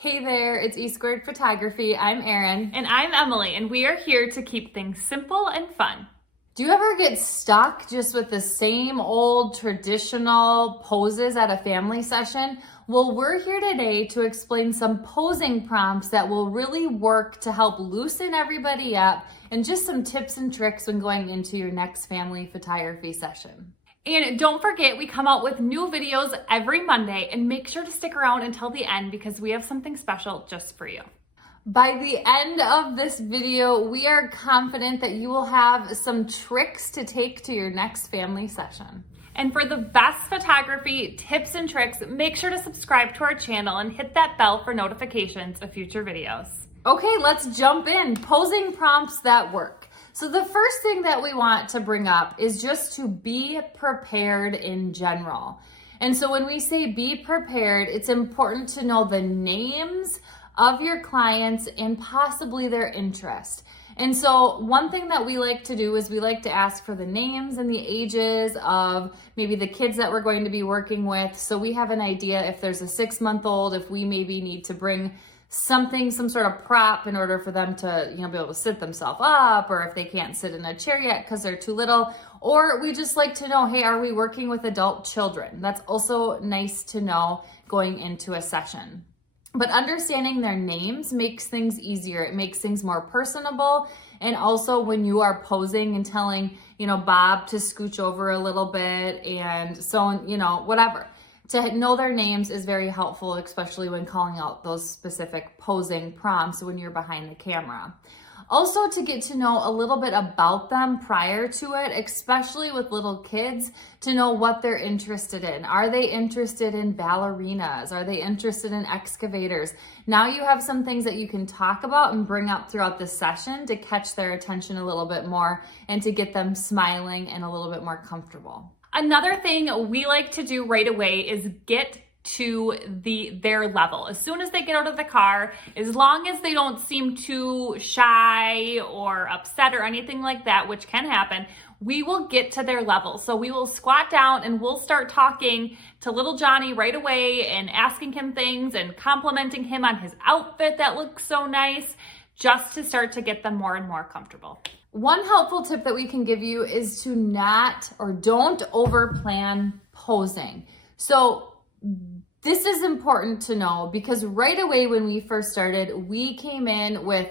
Hey there, it's E2 Photography. I'm Erin. And I'm Emily, and we are here to keep things simple and fun. Do you ever get stuck just with the same old traditional poses at a family session? Well, we're here today to explain some posing prompts that will really work to help loosen everybody up and just some tips and tricks when going into your next family photography session. And don't forget, we come out with new videos every Monday, and make sure to stick around until the end because we have something special just for you. By the end of this video, we are confident that you will have some tricks to take to your next family session. And for the best photography tips and tricks, make sure to subscribe to our channel and hit that bell for notifications of future videos. Okay, let's jump in. Posing prompts that work. So the first thing that we want to bring up is just to be prepared in general. And so when we say be prepared, it's important to know the names of your clients and possibly their interest. And so one thing that we like to do is we like to ask for the names and the ages of maybe the kids that we're going to be working with. So we have an idea if there's a 6-month-old, if we maybe need to bring something, some sort of prop in order for them to, be able to sit themselves up, or if they can't sit in a chair yet because they're too little, or we just like to know, hey, are we working with adult children? That's also nice to know going into a session. But understanding their names makes things easier. It makes things more personable. And also when you are posing and telling, Bob to scooch over a little bit and so, whatever. To know their names is very helpful, especially when calling out those specific posing prompts when you're behind the camera. Also, to get to know a little bit about them prior to it, especially with little kids, to know what they're interested in. Are they interested in ballerinas? Are they interested in excavators? Now you have some things that you can talk about and bring up throughout the session to catch their attention a little bit more and to get them smiling and a little bit more comfortable. Another thing we like to do right away is get to their level. As soon as they get out of the car, as long as they don't seem too shy or upset or anything like that, which can happen, we will get to their level. So we will squat down and we'll start talking to little Johnny right away and asking him things and complimenting him on his outfit that looks so nice, just to start to get them more and more comfortable. One helpful tip that we can give you is to don't overplan posing. So this is important to know because right away when we first started, we came in with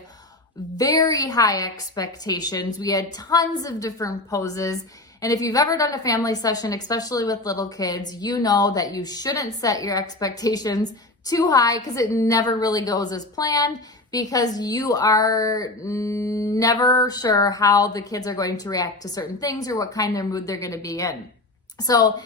very high expectations. We had tons of different poses. And if you've ever done a family session, especially with little kids, you know that you shouldn't set your expectations too high because it never really goes as planned, because you are never sure how the kids are going to react to certain things or what kind of mood they're going to be in. So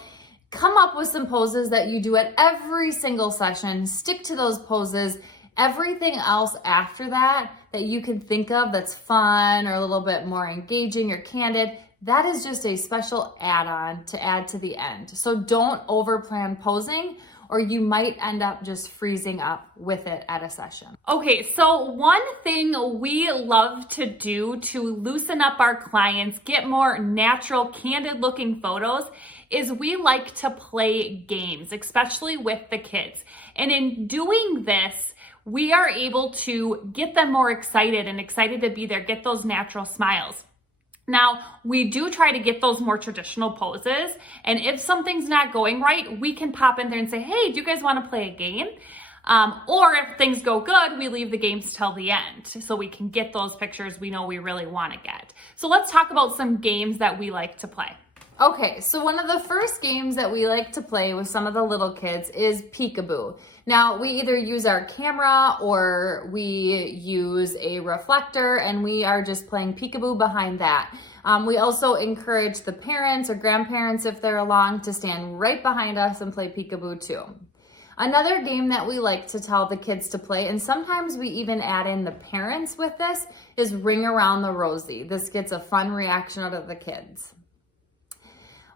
come up with some poses that you do at every single session. Stick to those poses. Everything else after that you can think of that's fun or a little bit more engaging or candid, that is just a special add-on to add to the end. So don't overplan posing, or you might end up just freezing up with it at a session. Okay, so one thing we love to do to loosen up our clients, get more natural, candid looking photos, is we like to play games, especially with the kids. And in doing this, we are able to get them more excited and excited to be there, get those natural smiles. Now, we do try to get those more traditional poses, and if something's not going right, we can pop in there and say, hey, do you guys want to play a game? Or if things go good, we leave the games till the end so we can get those pictures we know we really want to get. So let's talk about some games that we like to play. Okay, so one of the first games that we like to play with some of the little kids is peekaboo. Now, we either use our camera or we use a reflector, and we are just playing peekaboo behind that. We also encourage the parents or grandparents, if they're along, to stand right behind us and play peekaboo too. Another game that we like to tell the kids to play, and sometimes we even add in the parents with this, is ring around the ROSIE. This gets a fun reaction out of the kids.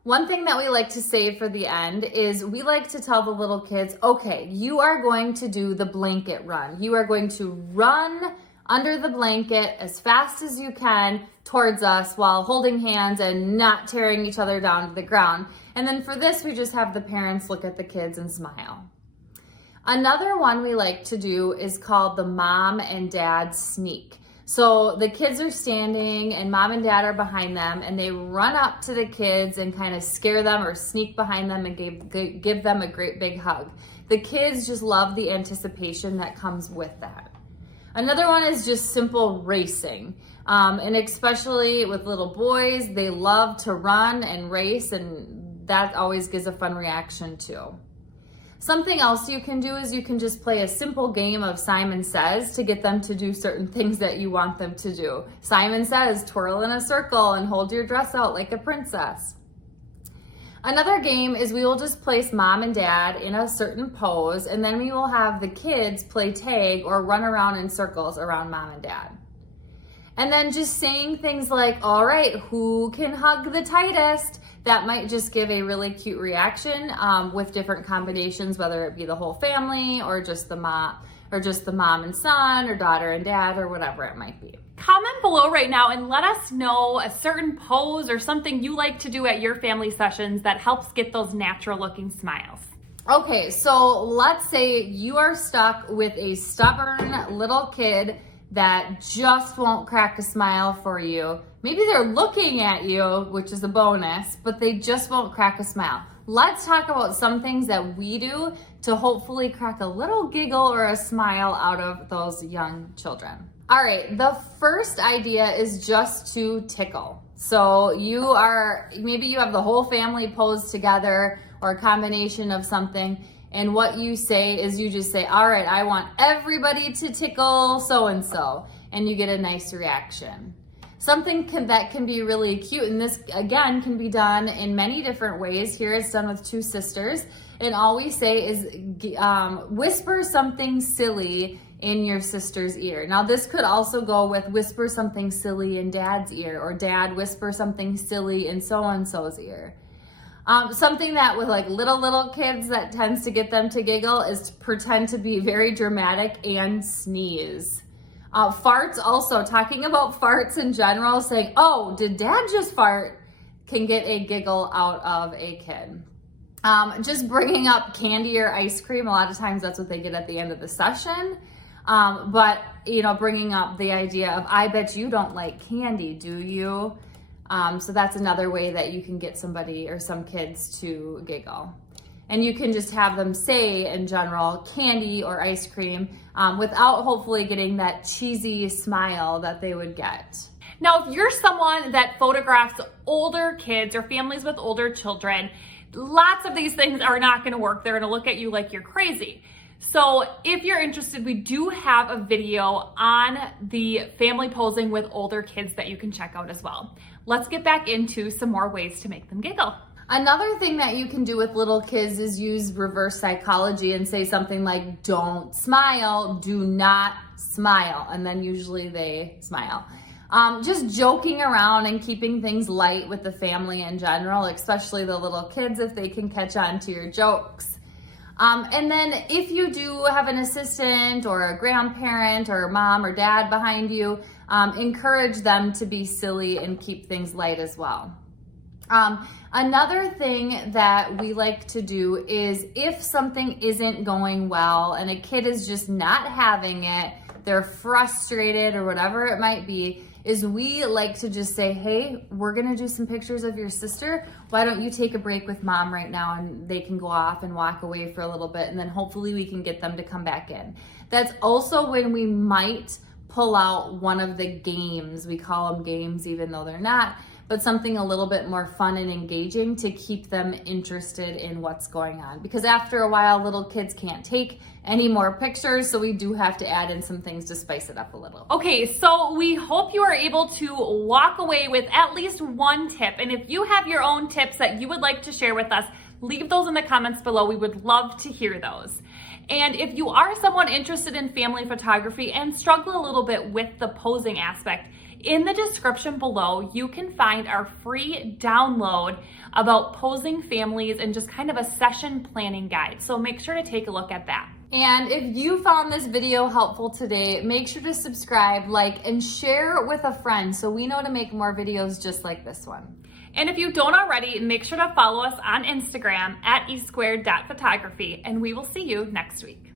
One thing that we like to save for the end is we like to tell the little kids, okay, you are going to do the blanket run. You are going to run under the blanket as fast as you can towards us while holding hands and not tearing each other down to the ground. And then for this, we just have the parents look at the kids and smile. Another one we like to do is called the mom and dad sneak. So the kids are standing and mom and dad are behind them, and they run up to the kids and kind of scare them or sneak behind them and give them a great big hug. The kids just love the anticipation that comes with that. Another one is just simple racing. And especially with little boys, they love to run and race, and that always gives a fun reaction too. Something else you can do is you can just play a simple game of Simon Says to get them to do certain things that you want them to do. Simon Says, twirl in a circle and hold your dress out like a princess. Another game is we will just place mom and dad in a certain pose, and then we will have the kids play tag or run around in circles around mom and dad. And then just saying things like, all right, who can hug the tightest? That might just give a really cute reaction with different combinations, whether it be the whole family or just the mom and son or daughter and dad or whatever it might be. Comment below right now and let us know a certain pose or something you like to do at your family sessions that helps get those natural looking smiles. Okay, so let's say you are stuck with a stubborn little kid that just won't crack a smile for you. Maybe they're looking at you, which is a bonus, but they just won't crack a smile. Let's talk about some things that we do to hopefully crack a little giggle or a smile out of those young children. All right, the first idea is just to tickle. So maybe you have the whole family posed together or a combination of something, and what you say is you just say, all right, I want everybody to tickle so-and-so, and you get a nice reaction. Something that can be really cute, and this again can be done in many different ways. Here it's done with two sisters, and all we say is whisper something silly in your sister's ear. Now this could also go with whisper something silly in dad's ear, or dad whisper something silly in so-and-so's ear. Something that with like little kids that tends to get them to giggle is to pretend to be very dramatic and sneeze. Farts also, talking about farts in general, saying, oh, did dad just fart, can get a giggle out of a kid. Just bringing up candy or ice cream, a lot of times that's what they get at the end of the session. But bringing up the idea of, I bet you don't like candy, do you? So that's another way that you can get somebody or some kids to giggle. And you can just have them say in general candy or ice cream without hopefully getting that cheesy smile that they would get. Now, if you're someone that photographs older kids or families with older children, lots of these things are not going to work. They're going to look at you like you're crazy. So if you're interested, we do have a video on the family posing with older kids that you can check out as well. Let's get back into some more ways to make them giggle. Another thing that you can do with little kids is use reverse psychology and say something like, don't smile, do not smile. And then usually they smile. Just joking around and keeping things light with the family in general, especially the little kids, if they can catch on to your jokes. And then if you do have an assistant or a grandparent or mom or dad behind you, encourage them to be silly and keep things light as well. Another thing that we like to do is if something isn't going well and a kid is just not having it, they're frustrated or whatever it might be, is we like to just say, hey, we're gonna do some pictures of your sister. Why don't you take a break with mom right now, and they can go off and walk away for a little bit, and then hopefully we can get them to come back in. That's also when we might pull out one of the games. We call them games even though they're not, but something a little bit more fun and engaging to keep them interested in what's going on. Because after a while, little kids can't take any more pictures, so we do have to add in some things to spice it up a little. Okay, so we hope you are able to walk away with at least one tip. And if you have your own tips that you would like to share with us, leave those in the comments below. We would love to hear those. And if you are someone interested in family photography and struggle a little bit with the posing aspect, in the description below, you can find our free download about posing families and just kind of a session planning guide. So make sure to take a look at that. And if you found this video helpful today, make sure to subscribe, like, and share with a friend so we know to make more videos just like this one. And if you don't already, make sure to follow us on Instagram at e2photography, and we will see you next week.